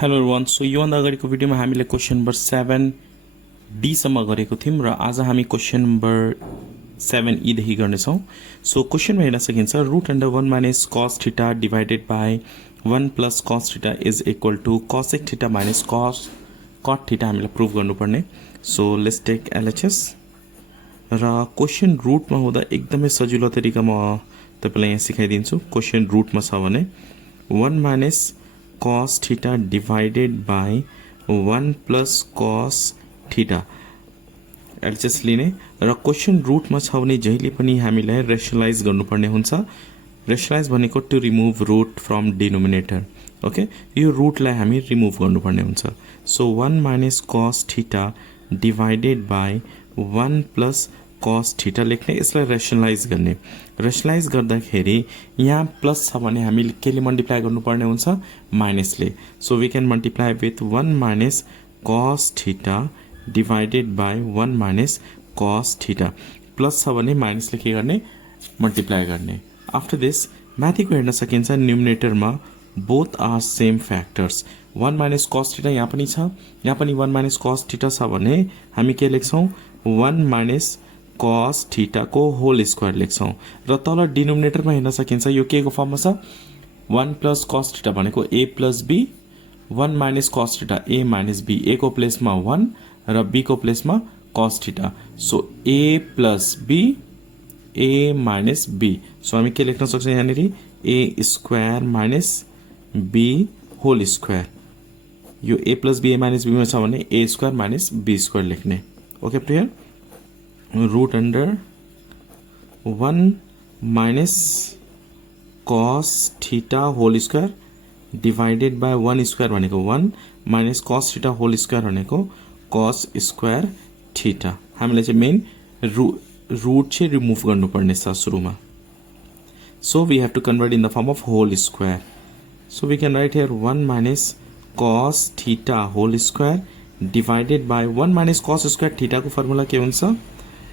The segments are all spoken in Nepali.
Hello everyone. सो योभन्दा अगाडिको भिडियोमा हामीले क्वेसन नम्बर 7D सम्म गरेको थियौँ र आज हामी क्वेसन नम्बर 7E देखि गर्नेछौँ। सो क्वेसनमा हेर्न सकिन्छ root under 1 minus cos theta divided by 1 plus cos theta is equal to cosec theta minus cot theta हामीलाई प्रुभ गर्नुपर्ने। सो लेट्स टेक एलएचएस र क्वेसन रुटमा हुँदा एकदमै सजिलो तरिकामा तपाईँलाई यहाँ सिकाइदिन्छु। क्वेसन रुटमा छ भने 1 minus cos theta divided by 1 plus cos theta LHS लिने र क्वेसन रुटमा छ भने जहिले पनि हामीलाई रेसनलाइज गर्नुपर्ने हुन्छ। रेसनलाइज भनेको to remove root from denominator. Okay, यो रुटलाई हामी रिमुभ गर्नुपर्ने हुन्छ। So 1 minus cos theta divided by 1 plus cos theta लेख्ने, यसलाई रेसनलाइज गर्ने। रेसनलाइज गर्दाखेरि यहाँ प्लस छ भने हामीले केले मल्टिप्लाई गर्नुपर्ने हुन्छ? माइनसले। So we can multiply with 1 minus cos theta divided by 1 minus cos theta. Plus छ भने माइनसले के गर्ने? मल्टिप्लाई गर्ने। आफ्टर दिस माथिको हेर्न सकिन्छ न्युमिनेटरमा both are same factors. 1 minus cos theta यहाँ पनि छ, यहाँ पनि 1 माइनस cos थीटा छ भने हामी के लेख्छौँ? 1 माइनस cos थीटा को होल स्क्वायर लेख्छौँ। र तल डिनोमिनेटरमा हेर्न सकिन्छ यो के को फर्ममा छ? 1 प्लस cos थीटा भनेको a plus b, 1 minus cos theta a minus b, a को प्लेसमा 1 र b को प्लेसमा cos theta. So a plus b, a minus b। So हामी के लेख्न सक्छौँ यहाँनिर? a square minus b whole square. यो a plus b a minus b मा छ भने a square minus b square लेख्ने। Okay clear? Root under 1 minus cos theta whole square divided by 1 square भनेको 1 minus cos theta whole square भनेको cos स्क्वायर थीटा। हामीले चाहिँ मेन रूट चाहिँ रिमुभ गर्नुपर्ने छ सुरुमा। So we have to convert in the form of whole square. So we can write here 1 minus cos theta whole square divided by 1 minus cos square theta को फर्मुला के हुन्छ?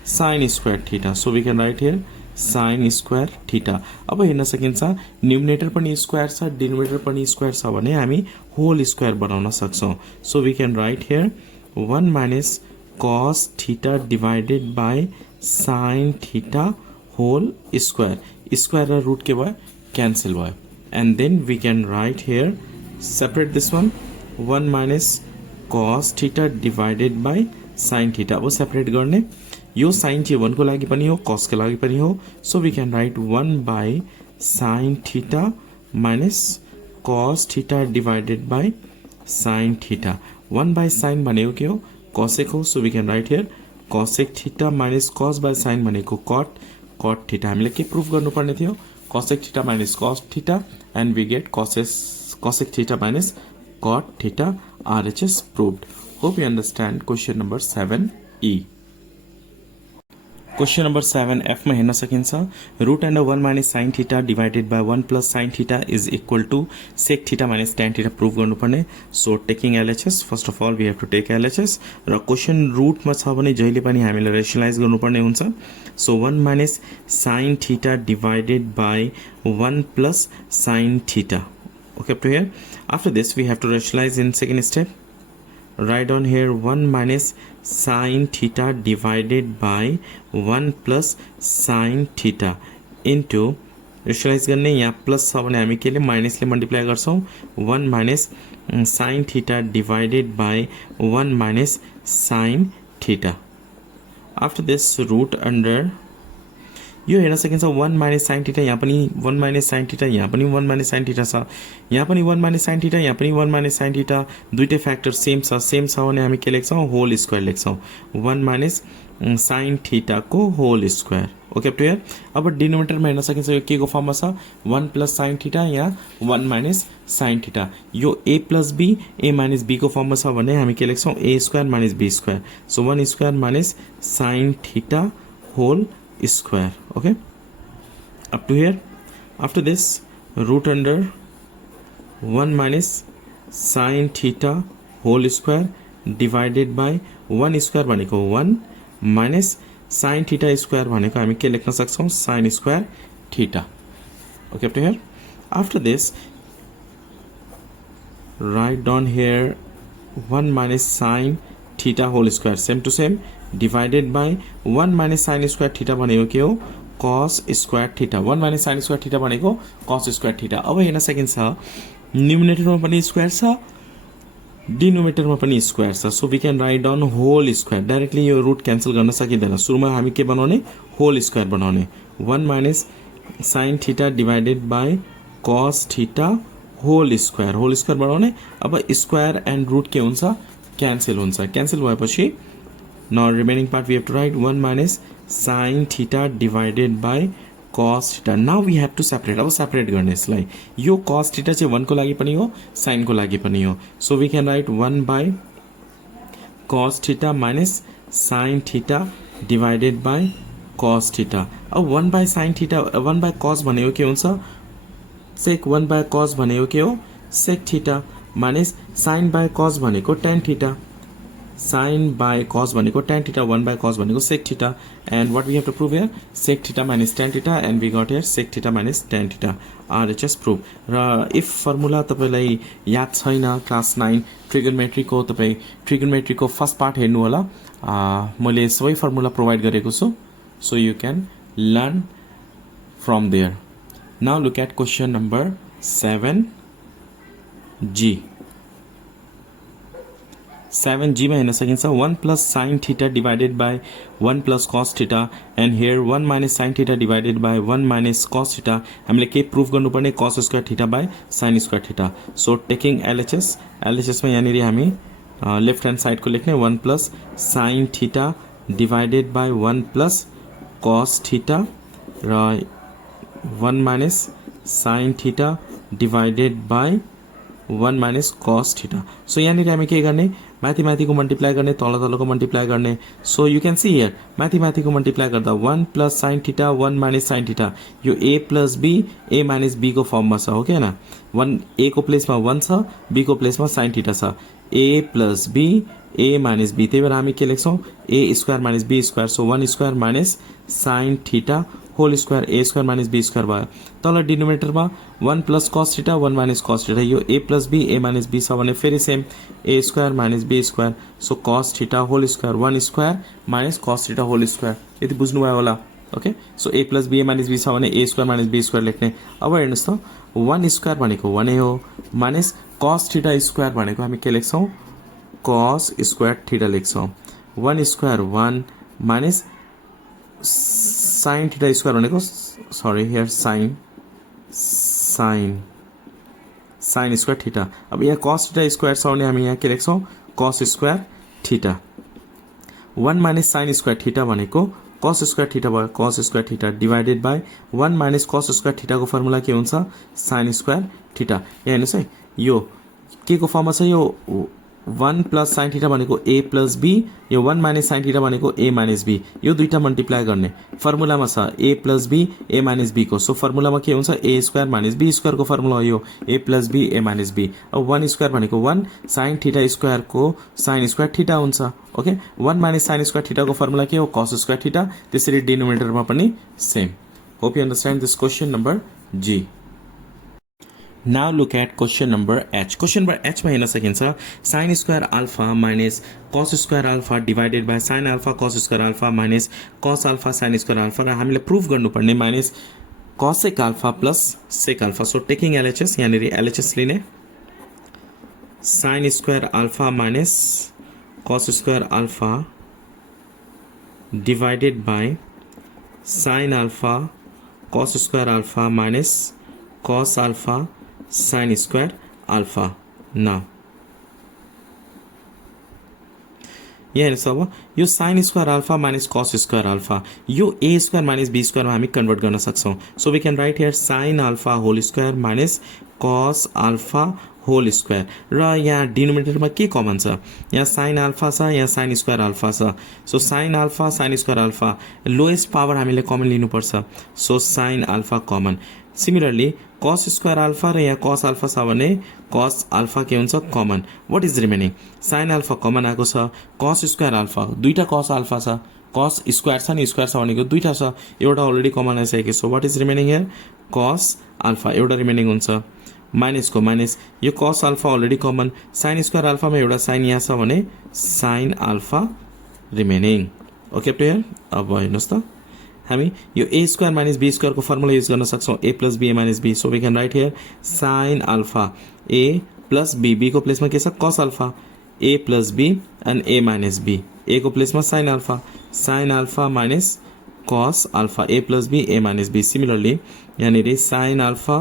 Sine square theta. So we can write here sine square theta. अब हेर्न सकिन्छ न्युमिनेटर पनि स्क्वायर छ, डिनोमिनेटर पनि स्क्वायर छ भने हामी होल स्क्वायर बनाउन सक्छौं। So we can write here 1 minus cos theta divided by sine theta whole square. Square र रुट के भयो? क्यान्सल भयो। And then we can write here separate this one 1 minus cos theta divided by sine theta. अब सेपरेट गर्ने, यो साइन चाहिँ 1 को लागि पनि हो, cos को लागि पनि हो। So we can write 1 by sine theta minus cos theta divided by sine theta. 1 by sine भनेको के हो? cosec हो। So we can write here cosec theta minus cos by sine भनेको cot थीटा। हामीले के प्रुफ गर्नुपर्ने थियो? cosec theta minus cos theta and we get cosec theta minus cot theta. RHS proved. Hope you understand question number 7E. Question number 7F में हेर्न सकिन्छ root under 1 minus sine theta divided by 1 plus sine theta is equal to sec theta minus tan theta proof गर्नुपर्ने। So taking LHS first of all we have to take LHS र क्वेश्चन रुटमा छ भने जहिले पनि हामीले रेसनलाइज गर्नुपर्ने हुन्छ। So 1 minus sine theta divided by 1 plus sine theta. Okay, up to here. After this we have to rationalize in second step. Write down here 1 minus sine theta divided by 1 plus sine theta into rationalize गर्ने, यहाँ प्लस छ भने हामी केले माइनसले मल्टिप्लाई गर्छौं 1 minus sin theta divided by 1 minus sin theta. After this root under यो हेर्न सकिन्छ 1 माइनस साइन थीटा, यहाँ पनि 1 माइनस साइन थीटा, यहाँ पनि 1 माइनस साइन थीटा छ, यहाँ पनि 1 माइनस साइन थीटा, यहाँ पनि 1 माइनस साइन थीटा। दुईटै फ्याक्टर सेम छ भने हामी के लेख्छौं? होल स्क्वायर लेख्छौं। 1 माइनस साइन थीटा को whole square. Okay up to here. अब डिनोमिनेटरमा हेर्न सकिन्छ यो के को फर्ममा छ? 1 प्लस साइन थीटा या 1 माइनस साइन थीटा। यो a plus b, a minus b को फर्ममा छ भने हामी के लेख्छौं? a square minus b square. So 1 square minus sine theta whole square. Okay, up to here. After this root under 1 minus sin theta whole square divided by 1 square भनेको 1 minus sin theta square भनेको हामी के लेख्न सक्छौं? sin square theta. Okay, up to here. After this write down here 1 minus sine theta whole square same to same divided by 1 minus sine square theta भनेको के हो cos square theta 1 minus sine square theta भनेको cos square theta अब हेर्न सकिन्छ न्युमिनेटरमा पनि स्क्वायर छ डिनोमिनेटरमा पनि स्क्वायर छ so we can write down whole square directly यो रुट क्यान्सल गर्न सकिँदैन सुरुमा हामी के बनाउने होल स्क्वायर बनाउने 1 minus sin theta divided by cos theta whole square बनाउने अब स्क्वायर एन्ड रुट के हुन्छ क्यान्सल भएपछि now remaining part we have to write 1 minus sin theta divided by cos theta now we have to separate अब सेपरेट गर्ने यसलाई यो cos theta चाहिँ 1 को लागि पनि हो sin को लागि पनि हो so we can write 1 by cos theta minus sin theta divided by cos theta अब 1 by sin theta 1 by cos भनेको के हुन्छ sec 1 by cos भनेको के हो sec theta minus sin by cos भनेको tan theta sin by cos भनेको tan theta 1 by cos भनेको sec theta and what we have to prove here sec theta minus tan theta and we got here sec theta minus tan theta RHS proof र if फर्मुला तपाईलाई याद छैन क्लास 9 ट्रिगोनोमेट्री को तपाई ट्रिगोनोमेट्री को फर्स्ट पार्ट हेर्नु होला मैले सबै फर्मुला प्रोवाइड गरेको छु so you can learn from there now look at question number 7G 7G में हेर्न सकिन्छ 1 plus sin theta divided by 1 plus cos theta and here 1 minus sin theta divided by 1 minus cos theta हामीले के प्रूफ गर्नुपर्ने cos square theta by sin square theta so taking LHS में यहाँनिर हामी लेफ्ट ह्यान्ड साइड को लेख्ने 1 plus sin theta divided by 1 plus cos theta र 1 minus sin theta divided by 1 minus cos theta so यहाँनिर हामी के गर्ने माथि को मल्टिप्लाई गर्ने तल को मल्टिप्लाई गर्ने so you can see here माथि को मल्टिप्लाई गर्दा 1 plus sin theta 1 minus sin theta यो a plus b a minus b को फर्ममा छ हो के हैन 1 a को प्लेसमा 1 छ b को प्लेसमा sin theta छ a plus b a minus b त्यही भएर हामी के लेख्छौं a square minus b square so 1 square minus sin theta whole square a square minus b square भयो तल डिनोमिनेटरमा 1 plus cos theta 1 minus cos theta यो a plus b a minus b छ भने फेरि same a square minus b square so cos theta whole square 1 square minus cos theta whole square यति बुझ्नु भयो होला okay so a plus b a minus b छ भने a square minus b square लेख्ने अब हेर्नुस् त 1 square भनेको 1 हो minus cos theta square भनेको हामी के लेख्छौं cos square theta लेख्छौं 1 square 1 minus sin theta square भनेको sorry here sin square theta अब यहाँ cos theta square छ भने हामी यहाँ के लेख्छौं cos square theta 1 minus sin square theta भनेको cos square theta भयो cos square theta divided by 1 minus cos square theta को फर्मुला के हुन्छ sin square theta यहाँ हेर्नुस् है यो के को फर्ममा छ यो 1 plus sin theta भनेको a plus b यो 1 minus sin theta भनेको a minus b यो दुईटा मल्टिप्लाई गर्ने फर्मुलामा छ a plus b a minus b को सो फर्मुलामा के हुन्छ a square minus b square को फर्मुला हो यो a plus b a minus b अब 1 square भनेको 1 sin theta square को sin square theta हुन्छ okay 1 minus sin square theta को फर्मुला के हो cos square theta त्यसरी डिनोमिनेटरमा पनि same hope you understand this question number G Now look at question number H. Question number H में हेर्न सकिन्छ sin square alpha minus cos square alpha divided by sin alpha cos square alpha minus cos alpha sin square alpha र हामीले प्रूफ गर्नुपर्ने minus cosec alpha plus sec alpha. So taking LHS यहाँनिर LHS लिने sin square alpha minus cos square alpha divided by sin alpha cos square alpha minus cos alpha sin square alpha now यहाँ हेर्नुस् अब यो sin square alpha minus cos square alpha यो a square minus b square मा हामी कन्भर्ट गर्न सक्छौं so we can write here sin alpha whole square minus cos alpha whole square र यहाँ डिनोमिनेटरमा के कमन छ यहाँ sin alpha छ यहाँ sin square alpha छ so sin alpha sin square alpha lowest power हामीले कमन लिनु पर्छ so sin alpha common similarly cos square alpha र यहाँ cos alpha छ भने cos alpha के हुन्छ common what is remaining sin alpha common आको छ cos square alpha दुईटा cos alpha छ cos square छ नि square छ भनेको दुईटा छ एउटा अलरेडी कमन आइसकेको so what is remaining here cos alpha एउटा रिमेनिङ हुन्छ माइनसको माइनस यो cos alpha already common sine square अल्फामा एउटा साइन यहाँ छ भने sine alpha remaining okay to here अब हेर्नुहोस् त हामी यो ए स्क्वायर माइनस बी स्क्वायरको फर्मुला युज गर्न सक्छौँ A plus B A minus B so we can write here sine alpha A plus B बीको प्लेसमा के छ cos alpha A plus B and A minus B A को प्लेसमा sine alpha minus cos alpha A plus B A minus B similarly यहाँनिर साइन अल्फा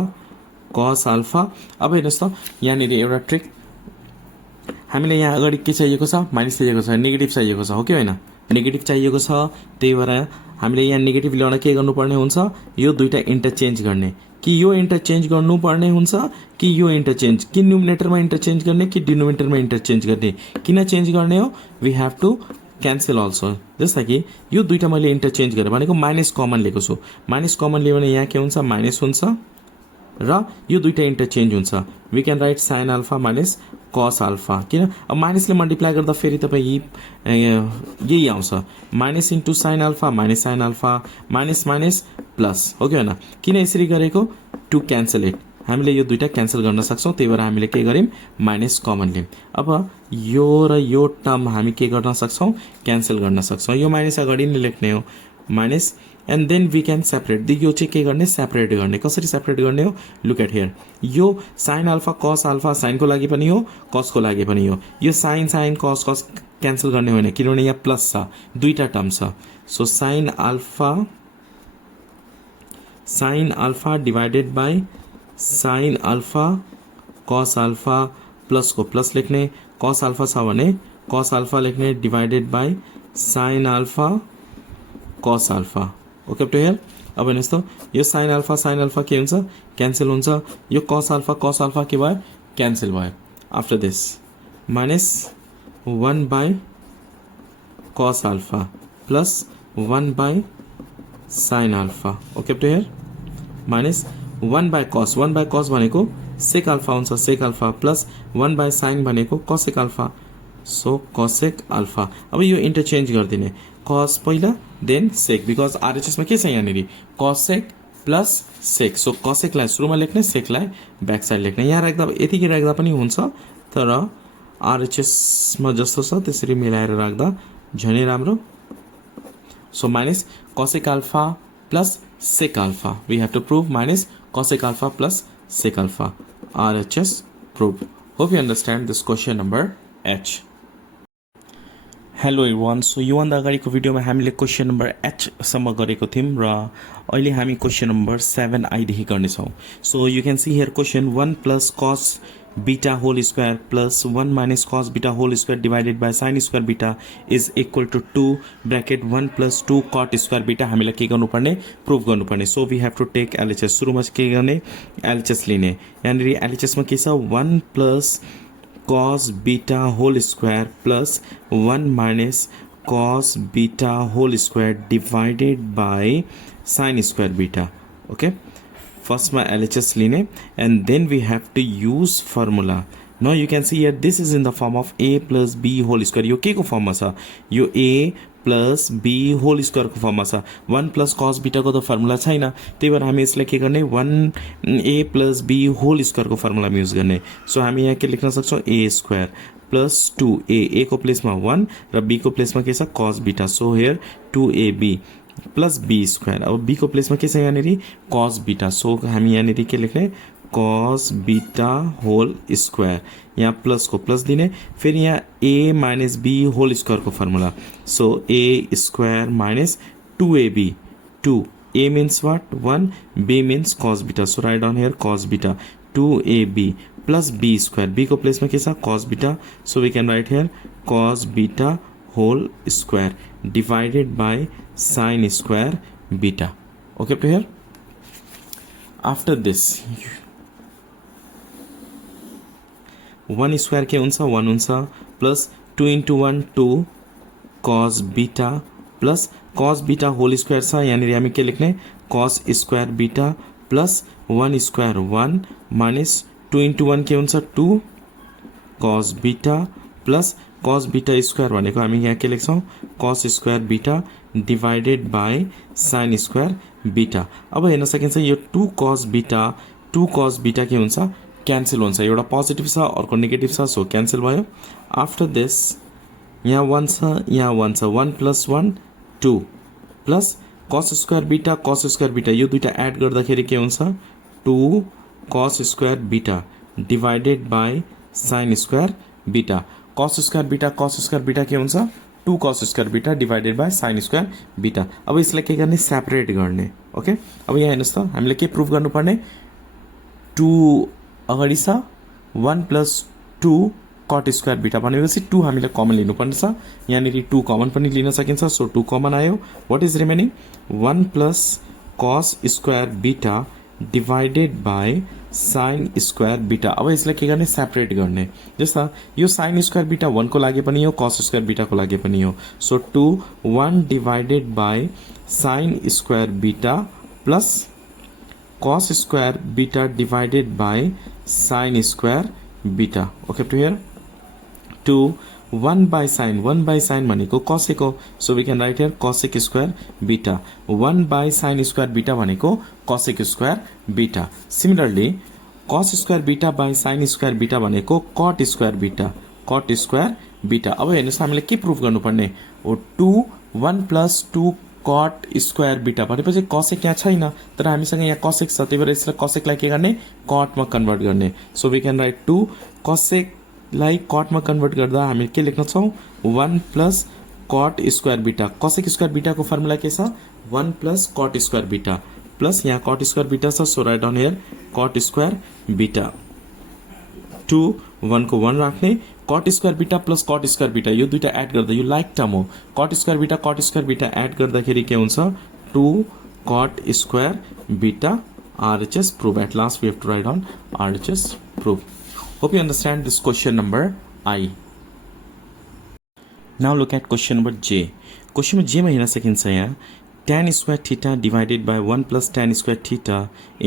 कस अल्फा अब हेर्नुहोस् त यहाँनिर एउटा ट्रिक हामीले यहाँ अगाडि के चाहिएको छ माइनस चाहिएको छ नेगेटिभ चाहिएको छ हो कि होइन नेगेटिभ चाहिएको छ त्यही भएर हामीले यहाँ नेगेटिभ ल्याउन के गर्नुपर्ने हुन्छ यो दुईटा इन्टरचेन्ज गर्ने कि यो इन्टरचेन्ज गर्नुपर्ने हुन्छ कि यो इन्टरचेन्ज कि न्युमिनेटरमा इन्टरचेन्ज गर्ने कि डिनोमिनेटरमा इन्टरचेन्ज गर्ने किन चेन्ज गर्ने हो we have to cancel also जस्ता कि यो दुईटा मैले इन्टरचेन्ज गरेँ भनेको माइनस कमन लिएको छु माइनस कमन लियो भने यहाँ के हुन्छ माइनस हुन्छ र यो दुईटा इन्टरचेन्ज हुन्छ we can write sine alpha minus cos alpha किन अब माइनसले मल्टिप्लाई गर्दा फेरि तपाईँ यही आउँछ minus into sine alpha minus minus plus हो कि होइन किन यसरी गरेको टु क्यान्सल इट हामीले यो दुईटा क्यान्सल गर्न सक्छौँ त्यही भएर हामीले के गर्यौँ माइनस कमन लियौँ अब यो र यो टर्म हामी के गर्न सक्छौँ क्यान्सल गर्न सक्छौँ यो माइनस अगाडि नै लेख्ने हो minus and then we can separate यो चाहिँ के गर्ने सेपरेट गर्ने कसरी सेपरेट गर्ने हो look at here yo sine alpha साइनको लागि पनि हो कसको लागि पनि हो यो साइन कस क्यान्सल गर्ने होइन किनभने यहाँ प्लस छ दुईटा टर्म छ so sine alpha divided by sine alpha cos alpha प्लसको प्लस लेख्ने कस अल्फा छ भने कस अल्फा लेख्ने divided by sine alpha cos alpha okay to here अब हेर्नुहोस् त यो साइन अल्फा के हुन्छ क्यान्सल हुन्छ यो कस अल्फा के भयो क्यान्सल भयो after this minus 1 by cos alpha plus 1 by sine alpha okay to here minus 1 by cos भनेको सेक अल्फा हुन्छ sec alpha plus 1 by sine भनेको cosec alpha so cosec alpha अब यो इन्टरचेन्ज गरिदिने कस पहिला देन सेक बिकज आरएचएसमा के छ यहाँनिर कसेक प्लस सेक सो कसेकलाई सुरुमा लेख्ने सेकलाई ब्याक साइड लेख्ने यहाँ राख्दा यतिकै राख्दा पनि हुन्छ तर आरएचएसमा जस्तो छ त्यसरी मिलाएर राख्दा झनै राम्रो सो minus cosec alpha plus sec alpha we have to prove minus cosec alpha plus sec alpha RHS proved. Hope you understand this question number H. Hello everyone so योभन्दा अगाडिको भिडियोमा हामीले क्वेसन नम्बर एचसम्म गरेको थियौँ र अहिले हामी क्वेसन नम्बर 7 आइदेखि गर्नेछौँ so you can see here question 1 plus cos beta whole square plus 1 minus cos beta whole square divided by sine square beta is equal to 2 bracket 1 plus 2 cot square beta हामीलाई के गर्नुपर्ने प्रुभ गर्नुपर्ने so we have to take LHS सुरुमा के गर्ने एलएचएस लिने यहाँनिर एलएचएसमा के छ 1 plus cos beta whole square plus 1 minus cos beta whole square divided by sin square beta. Okay, first my LHS line and then we have to use formula. Now you can see here this is in the form of a plus b whole square. यो के को फर्ममा छ यो a प्लस बी होल स्क्वायरको फर्ममा छ 1 प्लस कस बीटाको त फर्मुला छैन त्यही भएर हामी यसलाई के गर्ने 1 ए प्लस बी होल स्क्वायरको फर्मुलामा युज गर्ने सो हामी यहाँ के लेख्न सक्छौँ ए स्क्वायर प्लस 2 ए को प्लेसमा 1 र बी को प्लेसमा के छ cos beta so here 2ab plus B square अब बी को प्लेसमा के छ यहाँनिर कस बीटा सो हामी यहाँनिर के लेख्ने cos बीटा होल स्क्वायर यहाँ प्लस को प्लस दिने फिर यहाँ a minus B whole square को formula so a square minus 2ab 2 a means what 1 b means cos beta so write down here cos beta 2ab plus b square b को प्लेस में के साथ cos beta so we can write here cos beta whole square divided by sin square beta okay to here after this 1 square के हुन्छ 1 हुन्छ plus 2 into 1 2 cos beta plus cos beta whole square छ यहाँनिर हामी के लेख्ने cos square beta plus 1 square 1 minus 2 into 1 के हुन्छ 2 cos beta plus cos beta square भनेको हामी यहाँ के लेख्छौँ cos square beta divided by sin square beta अब हेर्न सकिन्छ यो 2 cos बीटा के हुन्छ क्यान्सल हुन्छ एउटा पोजिटिभ छ अर्को नेगेटिभ छ सो क्यान्सल भयो आफ्टर दिस यहाँ 1 छ यहाँ 1 छ 1 + 1 2 प्लस cos स्क्वायर बीटा यो दुईटा एड गर्दाखेरि के हुन्छ 2 cos square beta divided by sin square beta cos square beta के हुन्छ 2 cos square beta divided by sin square beta अब यसलाई के गर्ने सेपरेट गर्ने ओके अब यहाँ हेर्नुस् त हामीले के प्रुफ गर्नुपर्ने 2 अगाडि छ 1 + 2 cot स्क्वायर बीटा भनेपछि 2 हामीले कमन लिनुपर्ने छ यहाँनिर 2 कमन पनि लिन सकिन्छ सो 2 कमन आयो what is remaining 1 + cos square beta divided by sin square beta अब यसलाई के गर्ने सेपरेट गर्ने जस्ता यो sin स्क्वायर बीटा 1 को लागि पनि हो cos स्क्वायर बीटा को लागि पनि हो so 2 1 divided by sin square beta plus cos square beta divided by sin square beta okay to here 2 1 by sin भनेको cosec हो so we can write here cosec square beta 1 by sin square beta भनेको cosec square beta similarly cos square beta by sin square beta भनेको cot स्क्वायर बीटा अब हेर्नुस् हामीले के प्रुफ गर्नुपर्ने हो 2 1 + 2 cot स्क्वायर बीटा भनेपछि cosec यहाँ छैन तर हामीसँग यहाँ cosec छ त्यही भएर यसलाई cosec लाई के गर्ने cot मा कन्भर्ट गर्ने so we can write 2 cosec लाई cot मा कन्भर्ट गर्दा हामी के लेख्न छौं 1 + cot square beta cosec square beta को फर्मुला के छ 1 + cot स्क्वायर बीटा प्लस यहाँ cot स्क्वायर बीटा छ so write down here cot square beta 2 1 को 1 राख्ने cot square beta plus cot square beta यो दुईटा एड गर्दा यो लाइक टर्म हो cot स्क्वायर बीटा एड गर्दाखेरि के हुन्छ 2 cot square beta RHS proof at last we have to write on RHS proof hope you understand this question number I now look at question number J question number J मा हेर्न सकिन्छ यहाँ tan square theta divided by 1 + tan square theta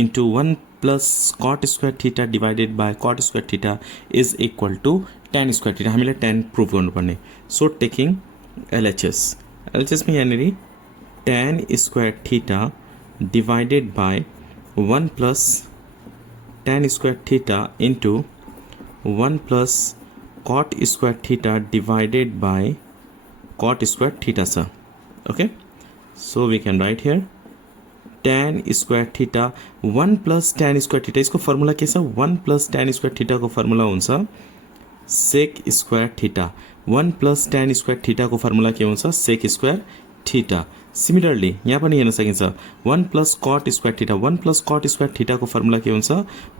into 1 + cot square theta divided by cot square theta is equal to tan square theta हामीले tan प्रुफ गर्नुपर्ने so taking LHS में यानी tan square theta divided by 1 + tan square theta into 1 + cot square theta divided by cot square theta sir okay so we can write here tan square theta 1 + tan square theta इसको फर्मुला के छ 1 + tan square theta को फर्मुला हुन्छ sec square theta 1 + tan square theta को फर्मुला के हुन्छ sec square theta सिमिलरली यहाँ पनि हेर्न सकिन्छ 1 + cot square theta 1 + cot square theta को फर्मुला के हुन्छ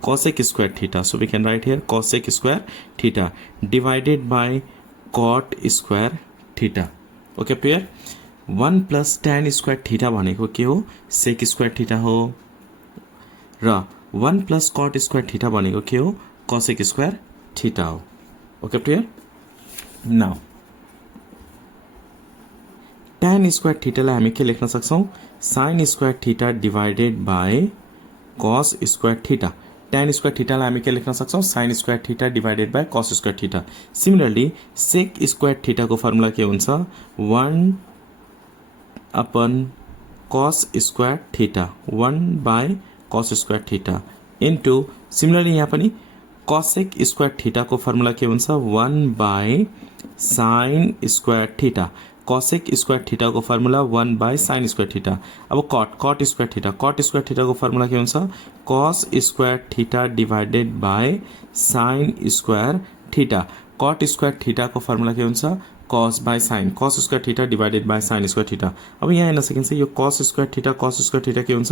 cosec square theta so we can write here cosec square theta divided by cot square theta okay clear 1 + tan square theta भनेको के हो sec square theta हो र 1 + cot square theta भनेको के हो cosec square theta हो okay clear now tan square theta लाई हामी के लेख्न सक्छौं sin square theta divided by cos square theta tan square theta लाई हामी के लेख्न सक्छौं sin square theta divided by cos square theta similarly sec square theta को फर्मुला के हुन्छ 1 upon cos square theta 1 by cos square theta into similarly यहाँ पनि cosec square theta को फर्मुला के हुन्छ 1 by sin square theta cosec square theta को formula 1 by sin square theta अब cot square theta को फर्मुला के हुन्छ cos square theta divided by sin square theta cot square theta को फर्मुला के हुन्छ cos by sin cos square theta divided by sin square theta अब यहाँ हेर्न सकिन्छ यो cos square theta के हुन्छ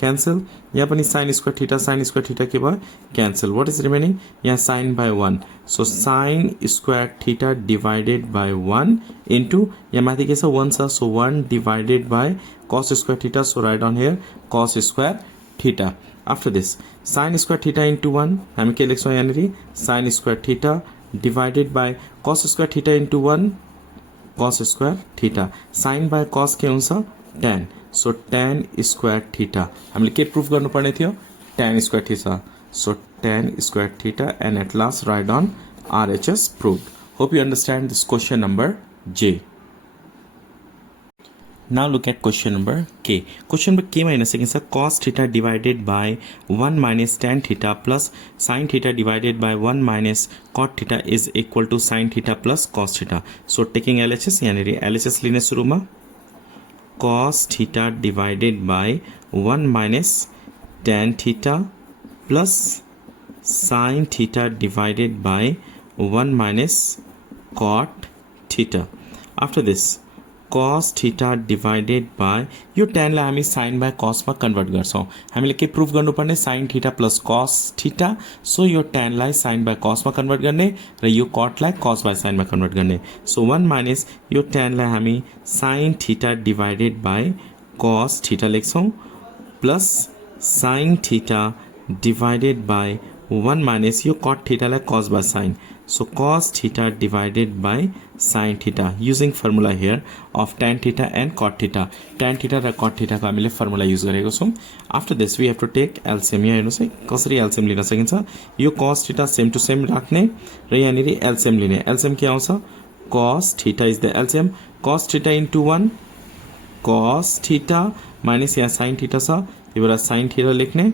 क्यान्सल यहाँ पनि sin square theta के भयो क्यान्सल व्हाट इज रिमेनिङ यहाँ sin by 1 so sin square theta divided by 1 into यहाँ माथि के छ 1 छ so 1 divided by cos square theta so write down here cos square theta after this sin square theta into 1 हामी के लेख्छौं यहाँ sin square theta divided by cos square theta into 1 cos square theta sin by cos के हुन्छ tan so tan square theta हामीले के प्रुफ गर्नुपर्ने थियो tan square theta so tan square theta and at last write down RHS proved hope you understand this question number J Now look at question number K. Question number K minus second cos theta divided by 1 minus tan theta plus sin theta divided by 1 minus cot theta is equal to sin theta plus cos theta. So taking LHS यानी LHS लिने सुरुमा cos theta divided by 1 minus tan theta plus sin theta divided by 1 minus cot theta. After this cos theta divided by यो tan लाई हामी sin by cos मा कन्भर्ट गर्छौं हामीले के प्रुफ गर्नुपर्ने sin theta plus cos theta so यो tan लाई sin by cos मा कन्भर्ट गर्ने र यो cot लाई cos by sin मा कन्भर्ट गर्ने सो 1 माइनस यो tan लाई हामी sin theta divided by cos theta लेख्छौं plus sin theta divided by 1 minus यो cot theta लाई cos by sin. So cos theta divided by sin theta using formula here of tan theta and cot theta. Tan theta र cot theta को हामीले formula use गरेको छौं. After this we have to take LCM. यहाँ हेर्नुस् है कसरी LCM लिन सकिन्छ. यो cos theta same to same राख्ने र यहाँनिर LCM लिने. LCM के आउँछ? Cos theta is the LCM. Cos theta into 1 cos theta minus यहाँ sin theta छ. यो बेला sin theta लेख्ने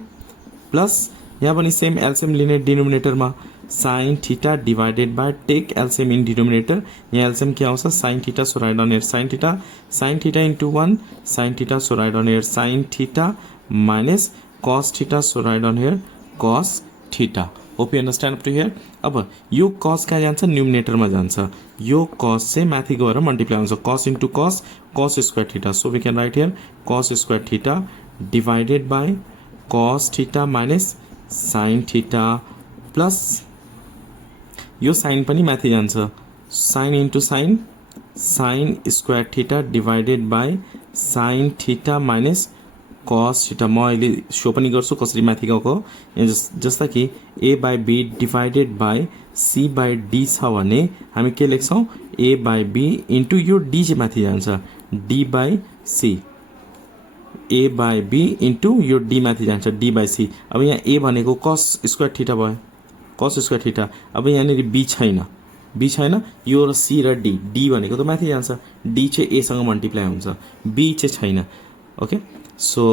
प्लस यहाँ पनि सेम LCM लिने डिनोमिनेटर मा sin theta divided by take LCM in denominator. यहाँ LCM क्या आउँछ sin theta so write down here sin theta into 1 sin theta so write down here sin theta minus cos theta so write down here cos theta. Hope you understand up to here. अब यो cos कहाँ जान्छ न्यूमिनेटर मा जान्छ यो cos चाहिँ माथि गएर मल्टिप्लाई हुन्छ cos into cos square theta. So we can write here cos square theta divided by cos theta minus sin theta plus yo sign पनि माथि जान्छ sin into sin square theta divided by sin theta minus cos theta. म अहिले शो पनि गर्छु कसरी माथि गएको जस्ता कि a by b divided by c by d छ भने हामी के लेख्छौं a by b into यो d चाहिँ माथि जान्छ d by c a by b into यो d माथि जान्छ d by c. अब यहाँ a भनेको cos square theta भयो cos square theta. अब यहाँनिर b छैन यो र c र d भनेको त माथि जान्छ d चाहिँ a सँग मल्टिप्लाई हुन्छ b चाहिँ छैन. Okay so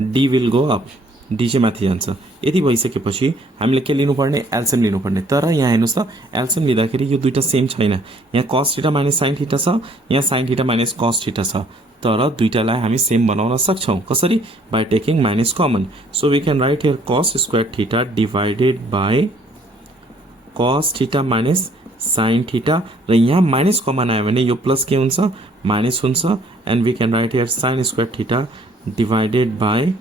d will go up d चाहिँ माथि जान्छ. यति भइसकेपछि हामीले के लिनुपर्ने LCM लिनुपर्ने. तर यहाँ हेर्नुस् त LCM लिँदाखेरि यो दुईटा सेम छैन. यहाँ cos theta minus sin theta छ यहाँ sin theta minus cos theta छ तर दुईटालाई हामी सेम बनाउन सक्छौं कसरी by taking minus common. So we can write here cos square theta divided by cos theta minus sin theta र यहाँ माइनस कमन आयो भने यो प्लस के हुन्छ माइनस हुन्छ and we can write here sin square theta divided by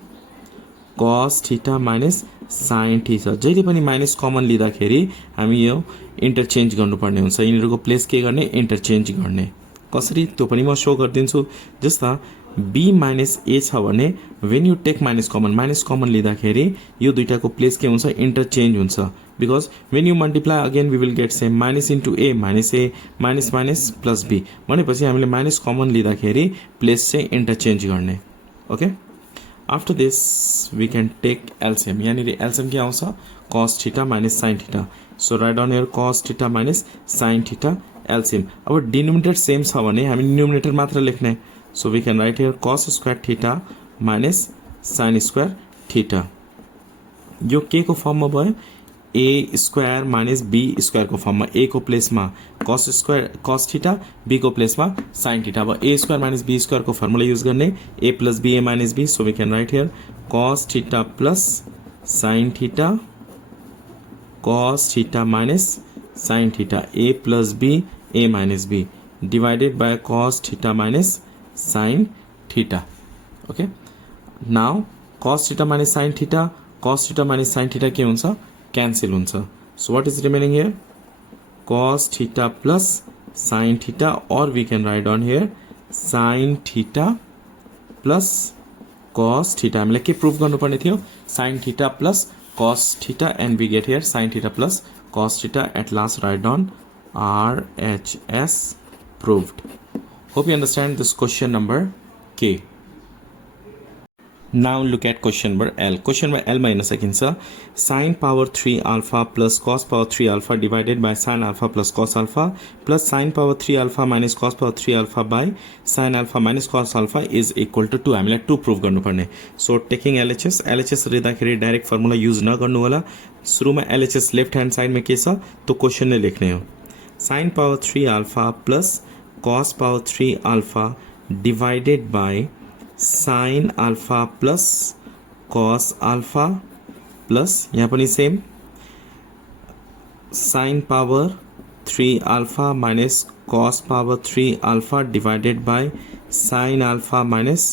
cos theta minus sin theta. जहिले पनि माइनस कमन लिँदाखेरि हामी यो इन्टरचेन्ज गर्नुपर्ने हुन्छ यिनीहरुको प्लेस के गर्ने इन्टरचेन्ज गर्ने कसरी त्यो पनि म शो गर्दिन्छु. जस्ता b minus a छ भने when you take minus common लिँदाखेरि यो दुईटाको प्लेस के हुन्छ इन्टरचेन्ज हुन्छ because when you multiply again we will get same minus into a minus plus b भनेपछि हामीले माइनस कमन लिँदाखेरि प्लेस चाहिँ इन्टरचेन्ज गर्ने. Okay after this we can take LCM. यानी LCM के आउँछ cos theta minus sin theta. So write down here cos theta minus sin theta LCM. अब डिनोमिनेटर सेम छ भने हामी न्यूमिनेटर मात्र लेख्ने. So we can write here cos square theta minus sin square theta. यो के को फर्म मा भयो a square minus b square को फर्म मा a को प्लेस मा cos theta b को प्लेस मा sin theta. अब a square minus b square को फर्मुला युज गर्ने a plus b a minus b. So we can write here cos theta plus sin theta cos theta minus sin theta a plus b a minus b divided by cos theta minus sin theta. Okay now cos theta minus sin theta के हुन्छ cancel हुन्छ. So what is remaining here cos theta plus sin theta or we can write down here sin theta plus cos theta. हामीले के प्रुफ गर्नुपर्ने थियो sin theta plus cos theta and we get here sin theta plus cos theta. At last write down RHS proved. Hope you understand this question number K. Now look at question number L. Question number L मा हेर्न सकिन्छ sin power 3 alpha plus cos power 3 alpha divided by sin alpha plus cos alpha plus sin power 3 alpha minus cos power 3 alpha by sin alpha minus cos alpha is equal to 2. हामीलाई 2 प्रुफ गर्नुपर्ने. So taking LHS लिँदाखेरि डाइरेक्ट फर्मुला युज नगर्नु होला. सुरुमा LHS लेफ्ट ह्यान्ड साइडमा के छ त्यो क्वेशन नै लेख्ने हो. sin power 3 alpha plus cos power 3 alpha divided by sin alpha plus cos alpha plus यहाँ पनि same sin power 3 alpha minus cos power 3 alpha divided by sin alpha minus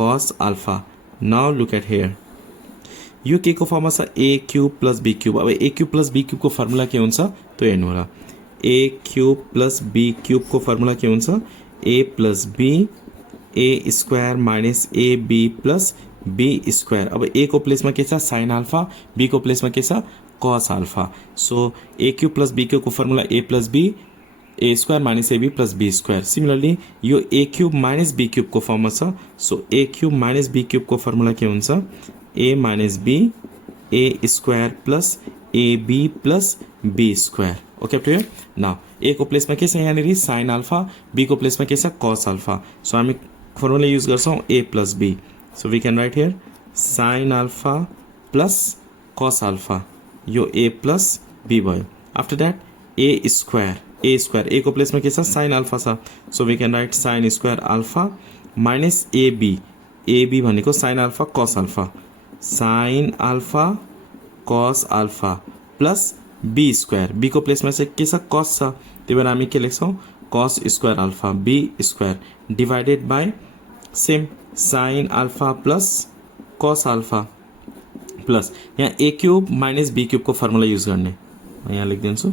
cos alpha. Now look at here. यो के को फर्ममा छ a cube plus b cube. अब a cube plus b cube को फर्मुला के हुन्छ त्यो हेर्नु होला. a cube plus b cube को फर्मुला के हुन्छ a plus b a square minus A B plus B square. अब ए को प्लेसमा के छ साइन अल्फा, बी को प्लेसमा के छ cos alpha. So A cube plus B cube को formula A plus B A square minus A B plus B square. Similarly यो A cube minus B cube को फर्ममा छ. So A cube minus B cube को फर्मुला के हुन्छ A minus B A square plus A B plus B square. Okay प्रिय. नाउ ए को प्लेसमा के छ यहाँनिर साइन अल्फा, बी को प्लेसमा के छ कस अल्फा. सो हामी फर्मुला युज गर्छौं a plus b. So we can write here sin alpha plus cos alpha. यो a plus b भयो. After that a square a को प्लेसमा के छ sin alpha छ. So we can write sin square alpha minus ab भनेको sin alpha cos alpha. sin alpha cos alpha plus b square. b को प्लेसमा चाहिँ के छ cos छ. त्यही भएर हामी के लेख्छौं cos square alpha b square divided by same sine alpha plus cos alpha plus यहाँ ए क्यूब माइनस बी क्यूब को फर्मुला युज गर्ने. यहाँ लेखिदिन्छु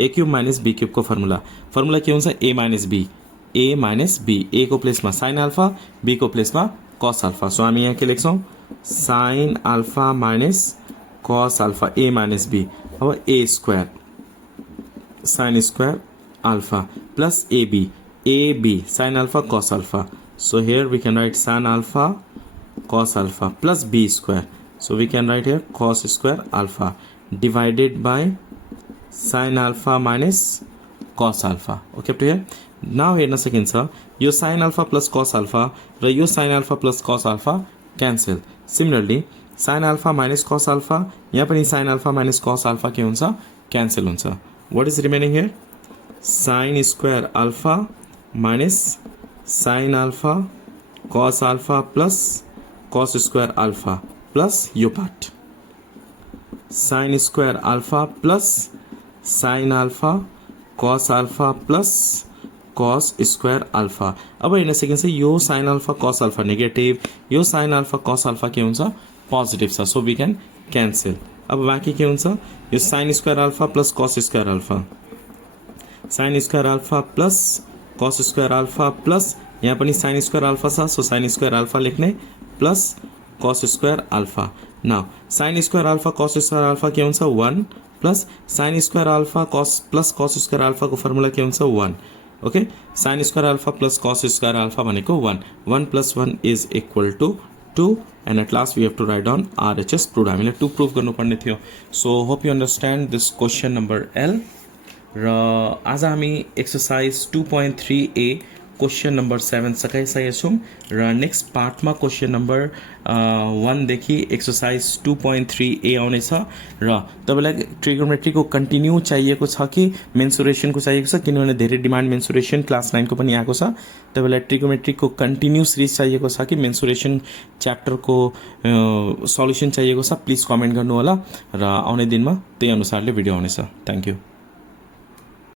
ए क्यूब माइनस बी क्यूब को फर्मुला के हुन्छ ए माइनस बी. ए को प्लेसमा साइन अल्फा, बी को प्लेसमा कस अल्फा. सो हामी यहाँ के लेख्छौं sine alpha minus cos alpha A minus B. अब A square sine square alpha plus A B sine alpha cos alpha. So here we can write sin alpha cos alpha plus b square. So we can write here cos square alpha divided by sin alpha minus cos alpha. Okay up to here. Now हेर्न सकिन्छ यो sin alpha plus cos alpha र यो sin alpha plus cos alpha cancel. Similarly sin alpha minus cos alpha यहाँ पनि sin alpha minus cos alpha के हुन्छ cancel हुन्छ. What is remaining here? sin square alpha minus sin alpha cos alpha plus cos square alpha plus यो part sin square alpha plus sin alpha cos alpha plus cos square alpha. अब हेर्न सकिन्छ यो sin alpha cos alpha negative, यो sin alpha cos alpha के हुन्छ पोजिटिभ छ. So we can cancel. अब बाँकी के हुन्छ यो sin square alpha plus cos square alpha, sin square alpha plus cos square alpha plus यहाँ पनि sin square alpha छ. सो sin square alpha लेख्ने plus cos square alpha. Now sin square alpha cos square alpha के हुन्छ 1 plus sin square alpha cos plus cos square alpha को फर्मुला के हुन्छ 1. Okay sin square alpha plus cos square alpha भनेको 1 plus 1 is equal to 2 and at last we have to write down RHS proved. हामीले 2 प्रुफ गर्नुपर्ने थियो. So hope you understand this question number L. र आज हामी एक्सरसाइज 2.3a क्वेशन नम्बर 7 सकाइसकेका छौँ र नेक्स्ट पार्टमा क्वेशन नम्बर 1 देखि एक्सरसाइज 2.3a आउनेछ. र तपाईलाई ट्रिगोनोमेट्रीको कन्टिन्यू चाहिएको छ कि मेन्सुरेसनको चाहिएको छ, किनभने धेरै डिमान्ड मेन्सुरेसन क्लास 9 को पनि आएको छ. तपाईलाई ट्रिगोनोमेट्रीको कन्टिन्यू सिरिज चाहिएको छ कि मेन्सुरेसन च्याप्टरको सल्युसन चाहिएको छ, प्लिज कमेन्ट गर्नु होला र आउने दिनमा त्यही अनुसारले भिडियो आउनेछ. Thank you.